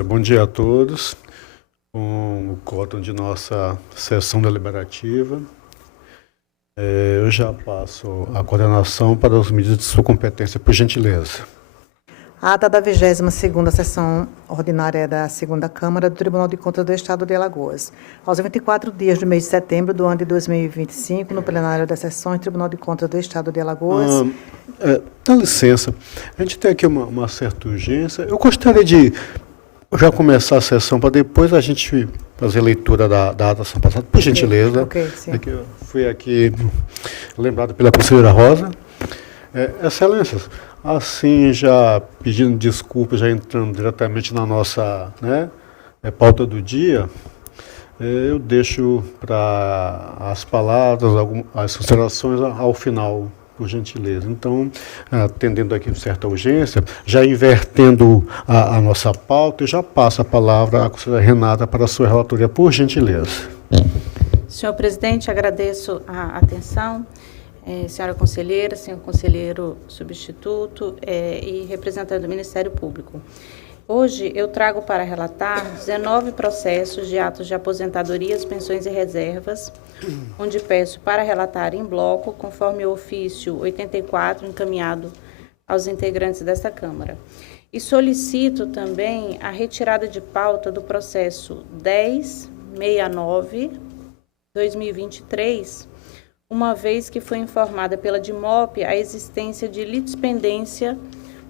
Bom dia a todos. Com o cóton de nossa sessão deliberativa, eu já passo a coordenação para os medidas de sua competência, por gentileza. A ata da 22ª sessão ordinária da 2ª Câmara do Tribunal de Contas do Estado de Alagoas. Aos 24 dias do mês de setembro do ano de 2025, no plenário das sessões do Tribunal de Contas do Estado de Alagoas. Dá licença, a gente tem aqui uma certa urgência. Eu gostaria de já começar a sessão para depois a gente fazer a leitura da ata da sessão passada, por gentileza. Ok, sim. Eu fui aqui lembrado pela conselheira Rosa. Excelências, assim, já pedindo desculpas, já entrando diretamente na nossa pauta do dia, eu deixo para as palavras, as considerações ao final, por gentileza. Então, atendendo aqui certa urgência, já invertendo a nossa pauta, eu já passo a palavra à conselheira Renata para a sua relatoria, por gentileza. Senhor presidente, agradeço a atenção. Senhora conselheira, senhor conselheiro substituto e representante do Ministério Público. Hoje eu trago para relatar 19 processos de atos de aposentadorias, pensões e reservas, onde peço para relatar em bloco, conforme o ofício 84 encaminhado aos integrantes desta Câmara. E solicito também a retirada de pauta do processo 1069/2023, uma vez que foi informada pela DIMOP a existência de litispendência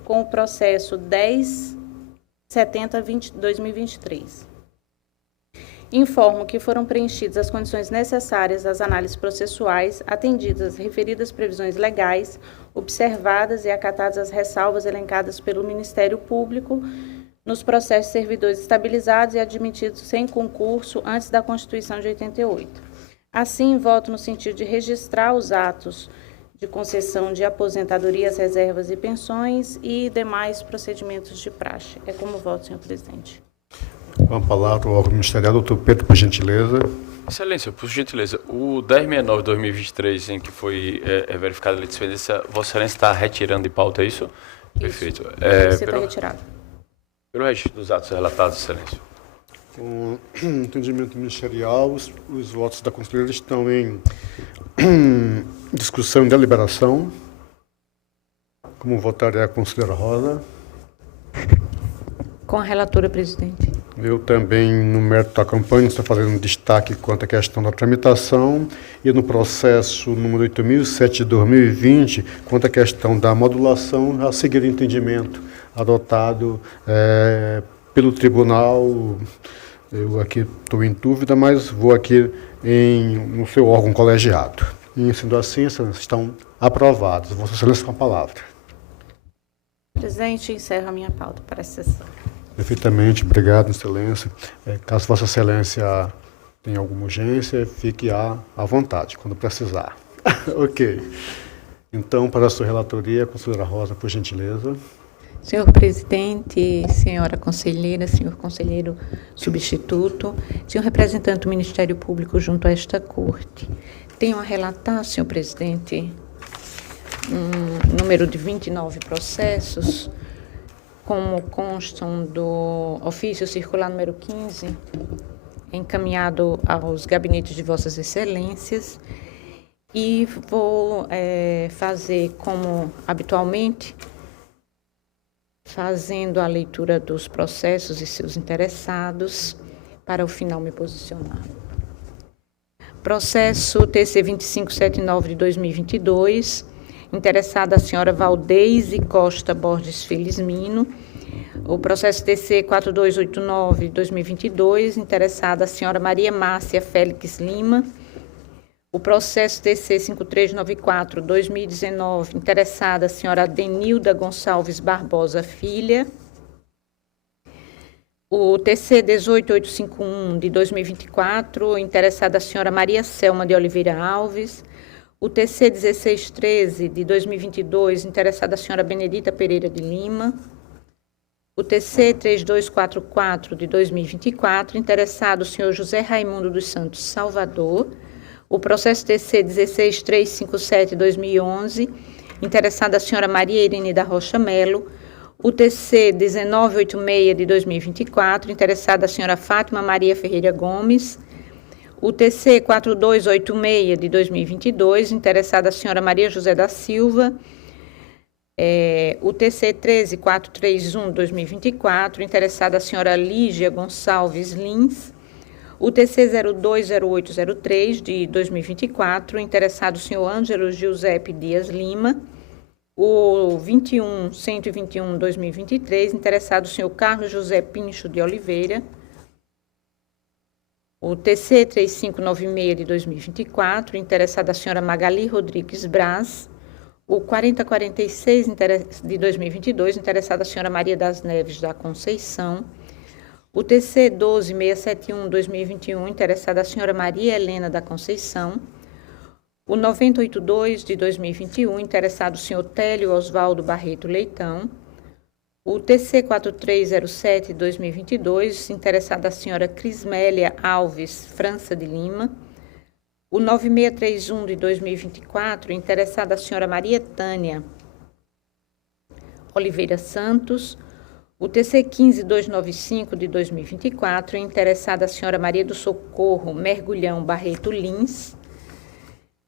com o processo 1070/2023. Informo que foram preenchidas as condições necessárias às análises processuais, atendidas as referidas previsões legais, observadas e acatadas as ressalvas elencadas pelo Ministério Público nos processos de servidores estabilizados e admitidos sem concurso antes da Constituição de 88. Assim, voto no sentido de registrar os atos de concessão de aposentadorias, reservas e pensões e demais procedimentos de praxe. É como voto, senhor presidente. Com a palavra o órgão ministerial, doutor Pedro, por gentileza. Excelência, por gentileza, o 1069/2023, em que foi verificada a litispendência, Vossa Excelência está retirando de pauta, é isso? Perfeito. Você está retirado. Pelo registro dos atos relatados, Excelência. Com entendimento ministerial, os votos da conselheira estão em discussão e deliberação. Como votaria a conselheira Rosa? Com a relatora, presidente. Eu também, no mérito da campanha, estou fazendo destaque quanto à questão da tramitação e no processo número 8007 de 2020, quanto à questão da modulação, a seguir o entendimento adotado pelo tribunal. Eu aqui estou em dúvida, mas vou aqui no seu órgão colegiado. E, sendo assim, estão aprovados. Vossa Excelência, com a palavra. Presidente, encerro a minha pauta para essa sessão. Perfeitamente, obrigado, Excelência. Caso Vossa Excelência tenha alguma urgência, fique à vontade, quando precisar. Ok. Então, para a sua relatoria, conselheira Rosa, por gentileza. Senhor presidente, senhora conselheira, senhor conselheiro substituto, senhor representante do Ministério Público junto a esta corte, tenho a relatar, senhor presidente, um número de 29 processos, como constam do ofício circular número 15, encaminhado aos gabinetes de Vossas Excelências, e vou fazer como habitualmente, fazendo a leitura dos processos e seus interessados, para o final me posicionar. Processo TC 2579 de 2022, interessada a senhora Valdeise Costa Borges Felizmino. O processo TC 4289 de 2022, interessada a senhora Maria Márcia Félix Lima. O processo TC 5394/2019, interessada a senhora Adenilda Gonçalves Barbosa Filha. O TC 18851 de 2024, interessada a senhora Maria Selma de Oliveira Alves. O TC 1613 de 2022, interessada a senhora Benedita Pereira de Lima. O TC 3244 de 2024, interessado o senhor José Raimundo dos Santos Salvador. O processo TC 16357/2011, interessada a senhora Maria Irene da Rocha Melo. O TC 1986 de 2024, interessada a senhora Fátima Maria Ferreira Gomes. O TC 4286 de 2022, interessada a senhora Maria José da Silva. O TC 13431 de 2024, interessada a senhora Lígia Gonçalves Lins. O TC 020803 de 2024, interessado o senhor Ângelo Giuseppe Dias Lima. O 21121 de 2023, interessado o senhor Carlos José Pincho de Oliveira. O TC 3596 de 2024, interessada a senhora Magali Rodrigues Braz. O 4046 de 2022, interessada a senhora Maria das Neves da Conceição. O TC 12671 de 2021, interessada a senhora Maria Helena da Conceição. O 9082 de 2021, interessado o senhor Télio Osvaldo Barreto Leitão. O TC 4307 de 2022, interessada a senhora Crismélia Alves França de Lima. O 9631 de 2024, interessada a senhora Maria Tânia Oliveira Santos. O TC 15295 de 2024, interessada a senhora Maria do Socorro Mergulhão Barreto Lins.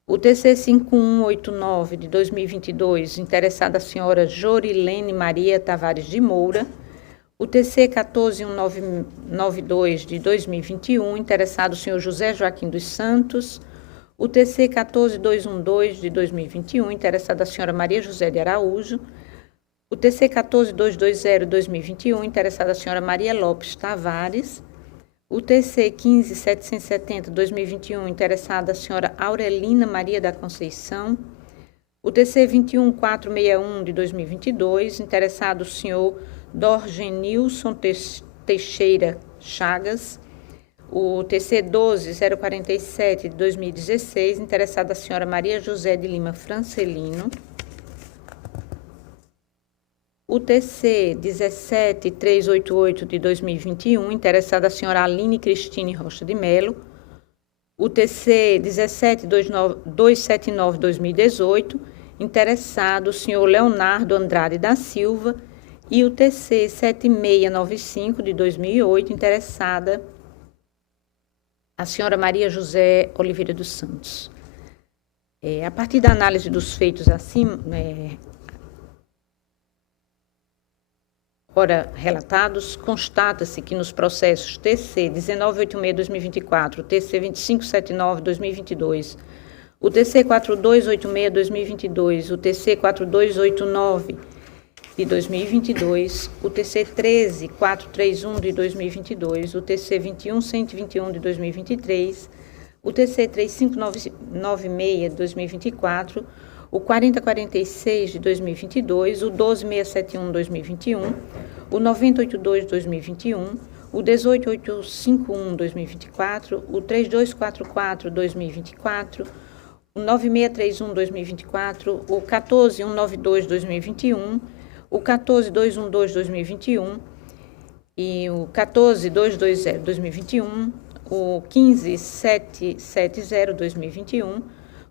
O TC 5189 de 2022, interessada a senhora Jorilene Maria Tavares de Moura. O TC 14192 de 2021, interessado o senhor José Joaquim dos Santos. O TC 14212 de 2021, interessada a senhora Maria José de Araújo. O TC 14220 de 2021, interessada a senhora Maria Lopes Tavares. O TC 15770 de 2021, interessada a senhora Aurelina Maria da Conceição. O TC 21461 de 2022, interessado o senhor Dorgenilson Teixeira Chagas. O TC 12047 de 2016, interessada a senhora Maria José de Lima Francelino. O TC 17388 de 2021, interessada a senhora Aline Cristine Rocha de Melo. O TC 17279 de 2018, interessado o senhor Leonardo Andrade da Silva. E o TC 7695 de 2008, interessada a senhora Maria José Oliveira dos Santos. A partir da análise dos feitos acima, ora relatados, constata-se que nos processos TC 1986-2024, TC 2579-2022, o TC 4286-2022, o TC 4289 de 2022, o TC 13431 de 2022, o TC 21121 de 2023, o TC 3596 de 2024, o 4046 de 2022, o 12671 de 2021, o 9082 de 2021, o 18851 de 2024, o 3244 de 2024, o 9631 de 2024, o 14192 de 2021, o 14212 de 2021 e o 14220 de 2021, o 15770 de 2021,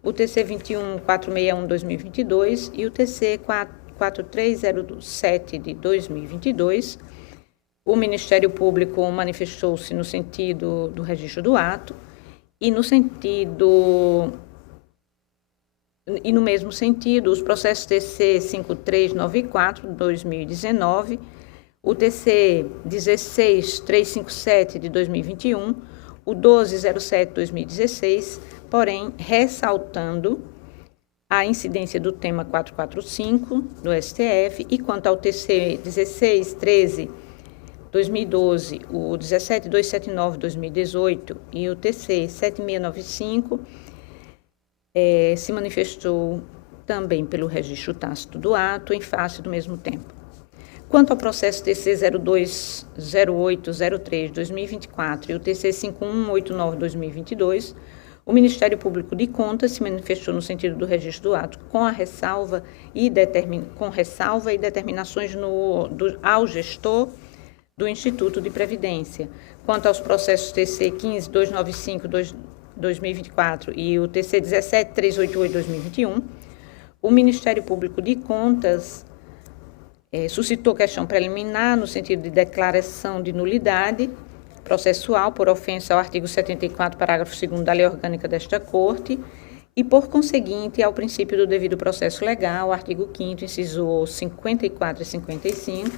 o TC 21461 de 2022 e o TC 4307 de 2022. O Ministério Público manifestou-se no sentido do registro do ato e no mesmo sentido, os processos TC 5394 de 2019, o TC 16357 de 2021, o 1207 de 2016, porém, ressaltando a incidência do tema 445 do STF e quanto ao TC 1613 2012, o 17279 2018 e o TC 7695, se manifestou também pelo registro tácito do ato em face do mesmo tempo. Quanto ao processo TC 020803 2024 e o TC 5189 2022, o Ministério Público de Contas se manifestou no sentido do registro do ato com ressalva e determinações ao gestor do Instituto de Previdência. Quanto aos processos TC 15295 2024 e o TC 17388 2021, o Ministério Público de Contas suscitou questão preliminar no sentido de declaração de nulidade processual por ofensa ao artigo 74, parágrafo 2º da Lei Orgânica desta Corte e, por conseguinte, ao princípio do devido processo legal, artigo 5º, inciso 54 e 55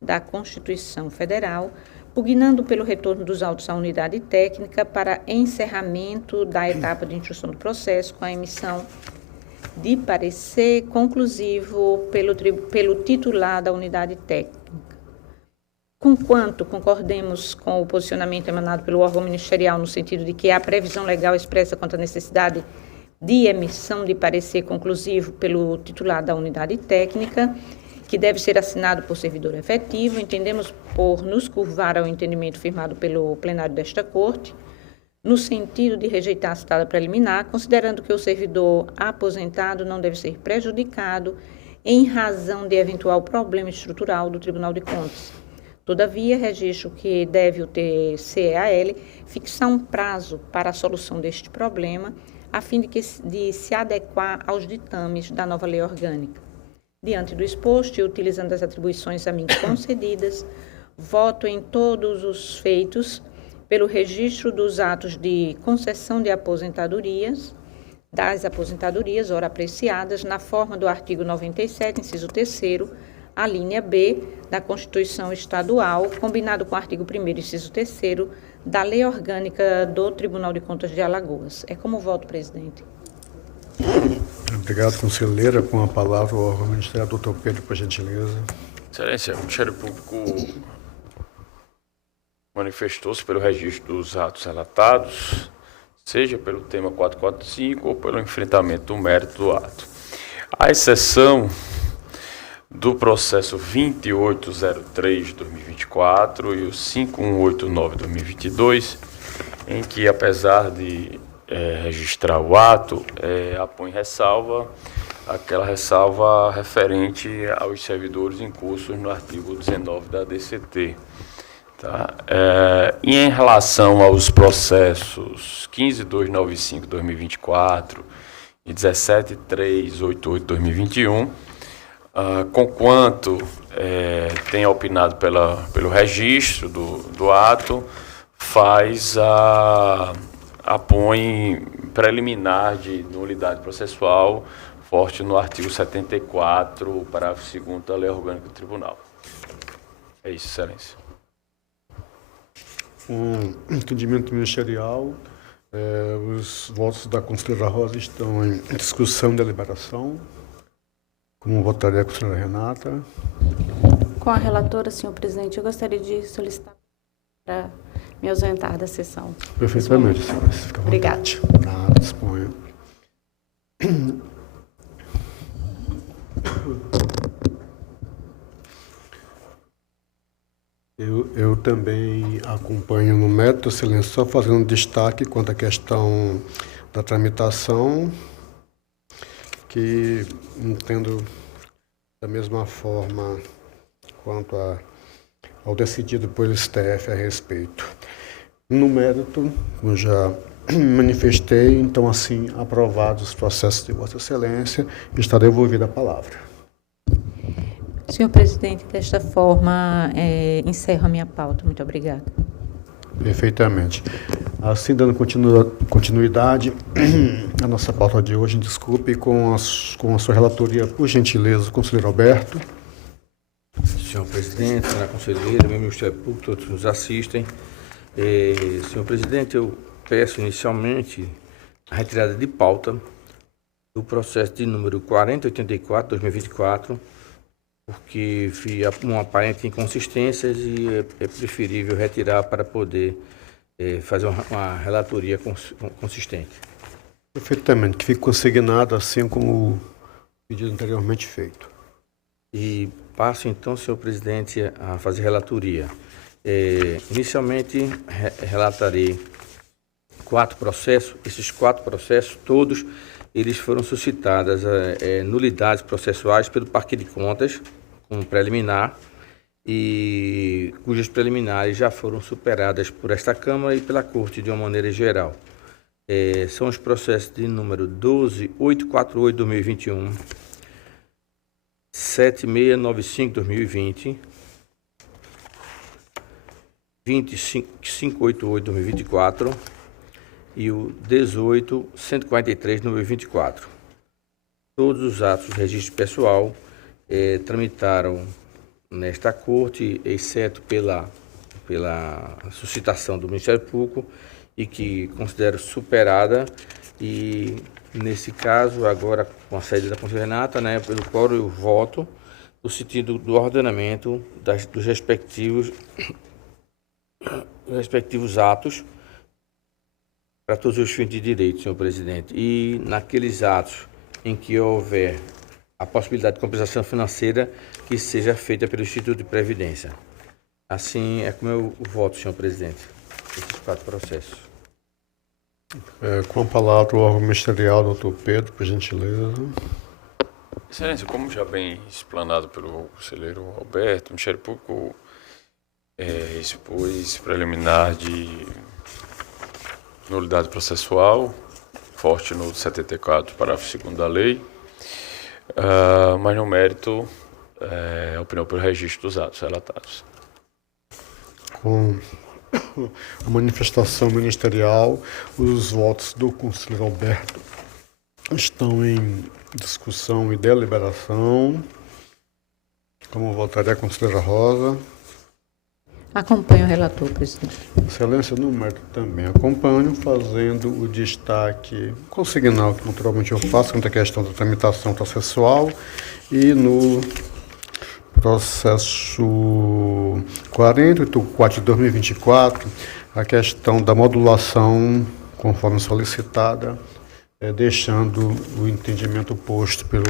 da Constituição Federal, pugnando pelo retorno dos autos à unidade técnica para encerramento da etapa de instrução do processo com a emissão de parecer conclusivo pelo titular da unidade técnica. Conquanto concordemos com o posicionamento emanado pelo órgão ministerial no sentido de que há previsão legal expressa quanto à necessidade de emissão de parecer conclusivo pelo titular da unidade técnica, que deve ser assinado por servidor efetivo, entendemos por nos curvar ao entendimento firmado pelo plenário desta Corte, no sentido de rejeitar a citada preliminar, considerando que o servidor aposentado não deve ser prejudicado em razão de eventual problema estrutural do Tribunal de Contas. Todavia, registro que deve o TCEAL fixar um prazo para a solução deste problema, a fim de se adequar aos ditames da nova lei orgânica. Diante do exposto e utilizando as atribuições a mim concedidas, voto em todos os feitos pelo registro dos atos de concessão de aposentadorias, das aposentadorias, ora apreciadas, na forma do artigo 97, inciso 3º, a linha B da Constituição Estadual, combinado com o artigo 1º, inciso 3º, da Lei Orgânica do Tribunal de Contas de Alagoas. É como voto, presidente. Obrigado, conselheira. Com a palavra, o órgão ministerial, doutor Pedro, por gentileza. Excelência, o Ministério Público manifestou-se pelo registro dos atos relatados, seja pelo tema 445 ou pelo enfrentamento do mérito do ato. À exceção do processo 2803 de 2024 e o 5189 de 2022, em que, apesar de registrar o ato, apõe ressalva, aquela ressalva referente aos servidores em curso no artigo 19 da DCT. Tá? E em relação aos processos 15295 de 2024 e 17388 de 2021, conquanto tenha opinado pelo registro do ato, apõe preliminar de nulidade processual, forte no artigo 74, parágrafo 2º da Lei Orgânica do Tribunal. É isso, excelência. Com entendimento ministerial, os votos da conselheira Rosa estão em discussão e deliberação. Como votaria a conselheira Renata? Com a relatora, senhor presidente, eu gostaria de solicitar para me ausentar da sessão. Perfeitamente, senhora. Fica à Obrigada. vontade. Nada, disponha. Eu também acompanho no mérito, excelência, só fazendo um destaque quanto à questão da tramitação, que entendo da mesma forma quanto ao decidido pelo STF a respeito. No mérito, eu já manifestei, então assim, aprovados os processos de Vossa Excelência, está devolvida a palavra. Senhor presidente, desta forma, encerro a minha pauta. Muito obrigada. Perfeitamente. Assim, dando continuidade à nossa pauta de hoje, desculpe, com a sua relatoria, por gentileza, conselheiro Alberto. Senhor presidente, senhora conselheira, meu Ministério Público, todos nos assistem. Senhor presidente, eu peço inicialmente a retirada de pauta do processo de número 4084-2024, porque vi uma aparente inconsistência e é preferível retirar para poder fazer uma relatoria consistente. Perfeitamente, que fique consignado assim como o pedido anteriormente feito. E passo então, senhor presidente, a fazer relatoria. Inicialmente, relatarei 4 processos. Esses 4 processos, todos, eles foram suscitadas nulidades processuais pelo Parque de Contas, como preliminar, e cujas preliminares já foram superadas por esta Câmara e pela Corte de uma maneira geral. São os processos de número 12848-2021, 7695/2020, 20588/2024 e o 18143/2024. Todos os atos de registro pessoal tramitaram nesta Corte, exceto pela suscitação do Ministério Público, e que considero superada, e nesse caso, agora com a saída da Conselheira Renata, pelo qual eu voto no sentido do ordenamento dos respectivos atos para todos os fins de direito, senhor presidente. E naqueles atos em que houver a possibilidade de compensação financeira, que seja feita pelo Instituto de Previdência. Assim é como eu voto, senhor presidente, esses 4 processos. Com a palavra o órgão ministerial, doutor Pedro, por gentileza. Excelência, como já bem explanado pelo conselheiro Roberto, o Ministério Público expôs preliminar de nulidade processual, forte no 74, parágrafo 2º da lei, mas no mérito, opinou pelo registro dos atos relatados. Com a manifestação ministerial, os votos do conselheiro Alberto estão em discussão e deliberação. Como votaria a conselheira Rosa? Acompanho o relator, presidente. Excelência, no mérito também acompanho, fazendo o destaque consignal, que naturalmente eu faço, quanto à questão da tramitação processual, e no processo 48/4 de 2024, a questão da modulação, conforme solicitada, deixando o entendimento posto pelo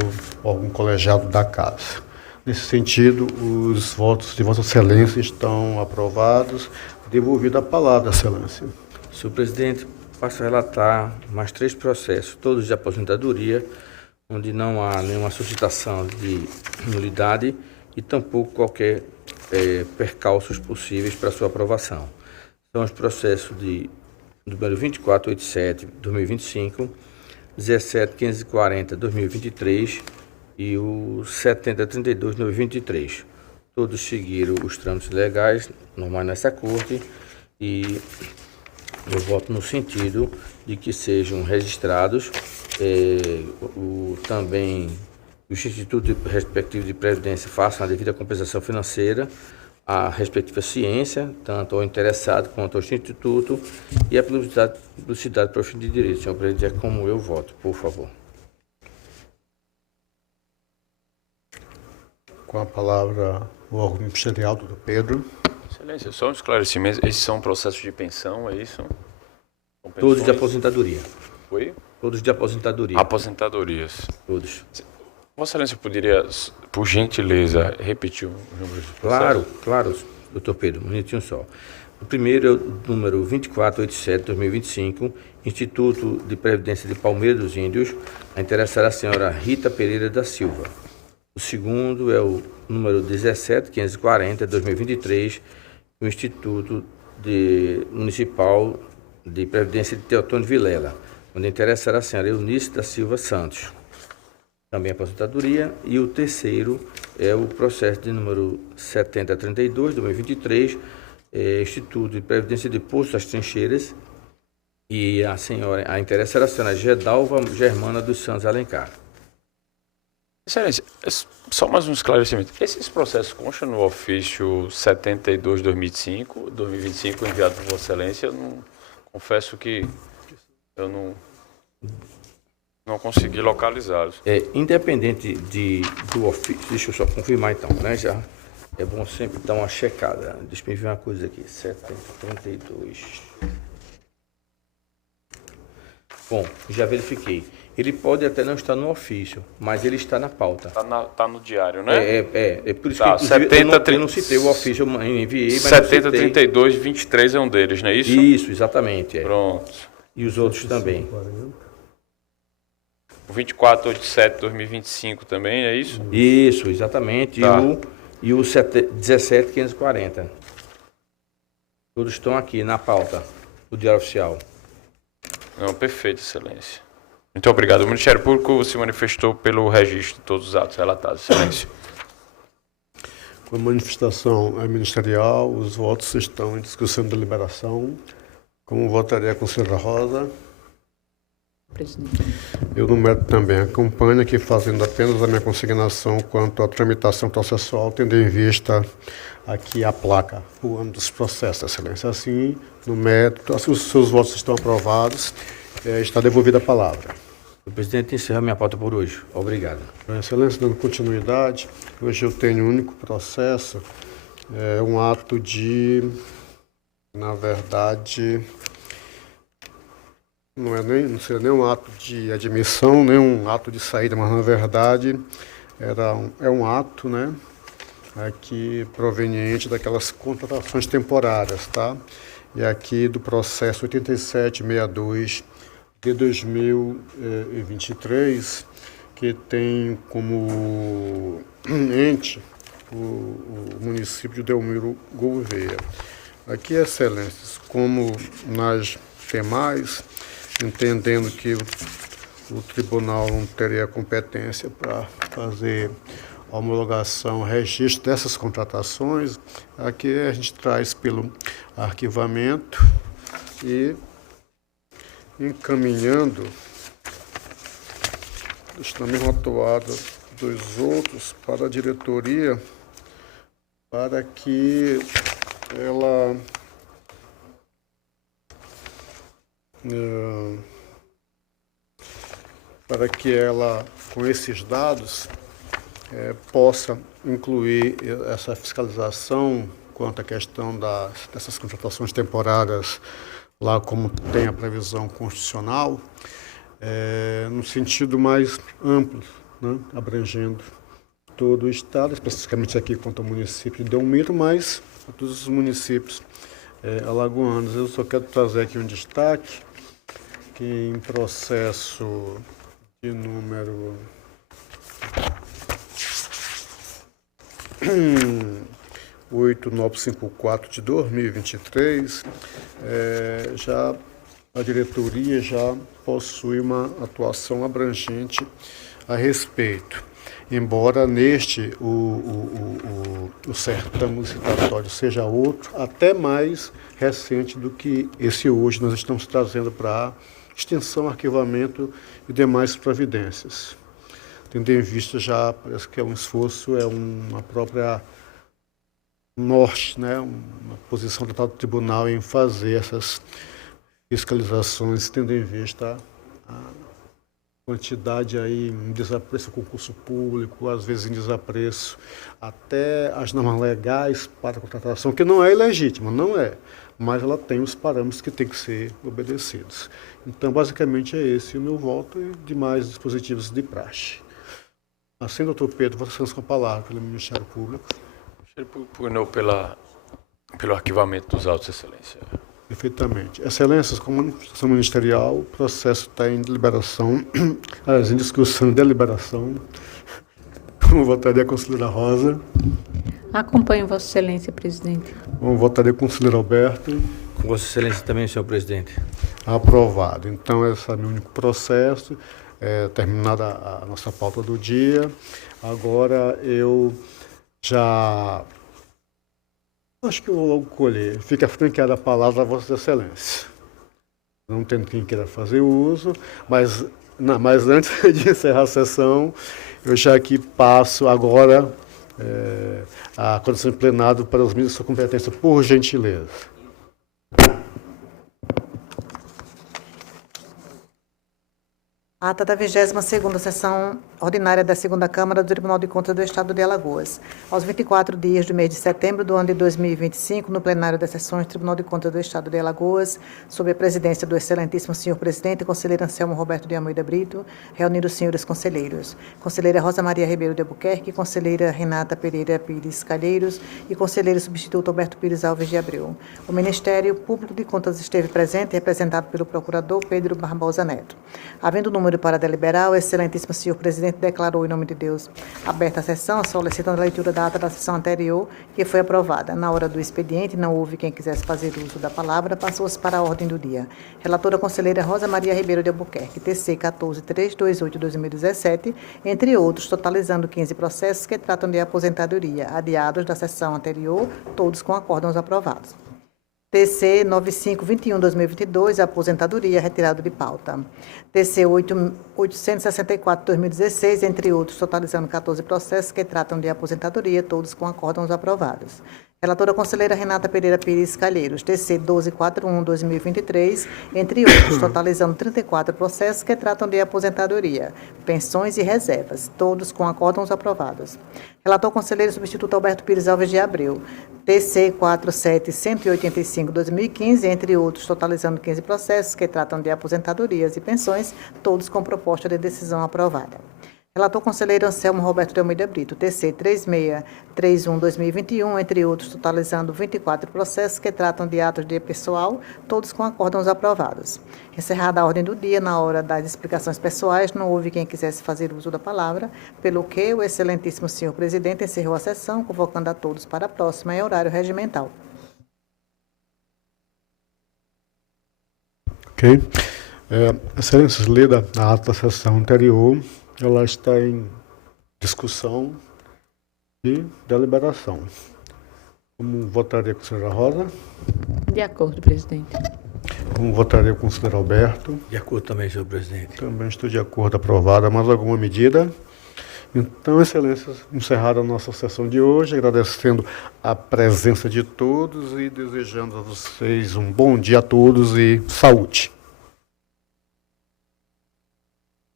órgão colegiado da Casa. Nesse sentido, os votos de Vossa Excelência estão aprovados. Devolvida a palavra, Excelência. Senhor presidente, passo a relatar mais 3 processos, todos de aposentadoria, onde não há nenhuma suscitação de nulidade e tampouco qualquer percalços possíveis para sua aprovação. São os processos de número 2487/2025, 17.540/2023 e o 7032/2023. Todos seguiram os trâmites legais normais nessa Corte, e eu voto no sentido de que sejam registrados também os institutos respectivos de previdência façam a devida compensação financeira, a respectiva ciência, tanto ao interessado quanto ao instituto, e a publicidade para o fim de direito. Senhor presidente, é como eu voto, por favor. Com a palavra o órgão ministerial, doutor Pedro. Excelência, só um esclarecimento. Esses são processos de pensão, é isso? São Todos de pensões? aposentadoria. Oi? Todos de aposentadoria. Aposentadorias. Todos. Vossa Excelência poderia, por gentileza, repetir o número de processos? Claro, doutor Pedro, um minutinho só. O primeiro é o número 2487/2025, Instituto de Previdência de Palmeira dos Índios, a interessada a senhora Rita Pereira da Silva. O segundo é o número 17.540/2023, o Instituto Municipal de Previdência de Teotônio Vilela, onde interessará a senhora Eunice da Silva Santos, também aposentadoria. E o terceiro é o processo de número 7032/2023, Instituto de Previdência de Poço das Trincheiras, e a interessará a senhora Gedalva Germana dos Santos Alencar. Excelência, só mais um esclarecimento. Esses processos constam no ofício 72/2025 enviado por Vossa Excelência. Confesso que eu não consegui localizá-los. Independente do ofício, deixa eu só confirmar então, já é bom sempre dar uma checada. Deixa eu ver uma coisa aqui, 7032. Bom, já verifiquei. Ele pode até não estar no ofício, mas ele está na pauta. Tá no diário, né? É por isso Tá, que eu não citei o ofício, eu enviei, mas 7032/23 é um deles, não é isso? Isso, exatamente. Pronto. E os outros também. O 2487/2025 também, é isso? Isso, exatamente. Tá. E o 17.540. Todos estão aqui na pauta do Diário Oficial. Não, perfeito, Excelência. Muito obrigado. O Ministério Público se manifestou pelo registro de todos os atos relatados, Excelência. A manifestação é ministerial, os votos estão em discussão e deliberação. Como votaria a conselheira Rosa? Presidente. Eu, no mérito, também acompanho aqui, fazendo apenas a minha consignação quanto à tramitação processual, tendo em vista aqui a placa, o ano dos processos, Excelência. Assim, no mérito, os seus votos estão aprovados, está devolvida a palavra. Senhor presidente, encerra minha pauta por hoje. Obrigado. Excelência, dando continuidade, hoje eu tenho um único processo, um ato de, na verdade, não seria nem um ato de admissão, nem um ato de saída, mas na verdade é um ato, né, aqui proveniente daquelas contratações temporárias, tá? E aqui do processo 8762 de 2023, que tem como ente o município de Delmiro Gouveia. Aqui, Excelências, como nas demais, entendendo que o tribunal não teria competência para fazer a homologação, registro dessas contratações, aqui a gente traz pelo arquivamento e encaminhando, está mesmo atuado dos outros para a diretoria, para que ela com esses dados, possa incluir essa fiscalização quanto à questão dessas contratações temporárias, lá como tem a previsão constitucional, no sentido mais amplo, né, abrangendo todo o Estado, especificamente aqui quanto ao município de Delmiro, mas a todos os municípios alagoanos. Eu só quero trazer aqui um destaque, que em processo de número 8954 de 2023, a diretoria já possui uma atuação abrangente a respeito. Embora neste o certame licitatório seja outro, até mais recente do que esse hoje, nós estamos trazendo para extensão, arquivamento e demais providências. Tendo em vista já, parece que é um esforço, uma própria norte, né, uma posição do tribunal em fazer essas fiscalizações, tendo em vista a quantidade aí em desapreço ao concurso público, às vezes em desapreço até as normas legais para a contratação, que não é ilegítima, não é, mas ela tem os parâmetros que têm que ser obedecidos. Então, basicamente, é esse o meu voto e demais dispositivos de praxe. Assim, doutor Pedro, Vossa Excelência com a palavra pelo Ministério Público. Ele pugnou pelo arquivamento dos autos, Excelência. Perfeitamente. Excelências, como manifestação ministerial, o processo está em deliberação, em discussão e deliberação. Como votaria a conselheira Rosa? Acompanho Vossa Excelência, presidente. Como votaria a conselheira Alberto? Com Vossa Excelência também, senhor presidente. Aprovado. Então, esse é o meu único processo. Terminada a nossa pauta do dia. Agora eu já acho que eu vou logo colher. Fica franqueada a palavra a Vossa Excelência. Não tendo quem queira fazer uso, mas antes de encerrar a sessão, eu já aqui passo agora a condição de plenário para os ministros de sua competência, por gentileza. Ata da 22ª Sessão Ordinária da 2ª Câmara do Tribunal de Contas do Estado de Alagoas. Aos 24 dias do mês de setembro do ano de 2025, no plenário das sessões do Tribunal de Contas do Estado de Alagoas, sob a presidência do excelentíssimo senhor presidente, conselheiro Anselmo Roberto de Almeida Brito, reunindo os senhores conselheiros. Conselheira Rosa Maria Ribeiro de Albuquerque, conselheira Renata Pereira Pires Calheiros e conselheiro substituto Alberto Pires Alves de Abreu. O Ministério Público de Contas esteve presente, representado pelo procurador Pedro Barbosa Neto. Havendo número para deliberar, o excelentíssimo senhor presidente presidente declarou, em nome de Deus, aberta a sessão, solicitando a leitura da ata da sessão anterior, que foi aprovada. Na hora do expediente, não houve quem quisesse fazer uso da palavra, passou-se para a ordem do dia. Relatora conselheira Rosa Maria Ribeiro de Albuquerque, TC 14.328/2017, entre outros, totalizando 15 processos que tratam de aposentadoria, adiados da sessão anterior, todos com acórdãos aprovados. TC 9521/2022, aposentadoria, retirado de pauta. TC 864/2016, entre outros, totalizando 14 processos que tratam de aposentadoria, todos com acórdãos aprovados. Relatora conselheira Renata Pereira Pires Calheiros, TC 1241/2023, entre outros, totalizando 34 processos que tratam de aposentadoria, pensões e reservas, todos com acórdãos aprovados. Relator conselheiro substituto Alberto Pires Alves de Abreu, TC 47.185/2015, entre outros, totalizando 15 processos que tratam de aposentadorias e pensões, todos com proposta de decisão aprovada. Relator conselheiro Anselmo Roberto de Almeida Brito, TC 3631/2021, entre outros, totalizando 24 processos que tratam de atos de pessoal, todos com acórdãos aprovados. Encerrada a ordem do dia, na hora das explicações pessoais, não houve quem quisesse fazer uso da palavra, pelo que o excelentíssimo senhor presidente encerrou a sessão, convocando a todos para a próxima em horário regimental. Ok. Excelências, lida a ata da sessão anterior, ela está em discussão e deliberação. Como votaria a conselheira Rosa? De acordo, presidente. Como votaria o conselheiro Alberto? De acordo também, senhor presidente. Também estou de acordo, aprovada. Mais alguma medida? Então, excelências, encerrada a nossa sessão de hoje, agradecendo a presença de todos e desejando a vocês um bom dia a todos e saúde.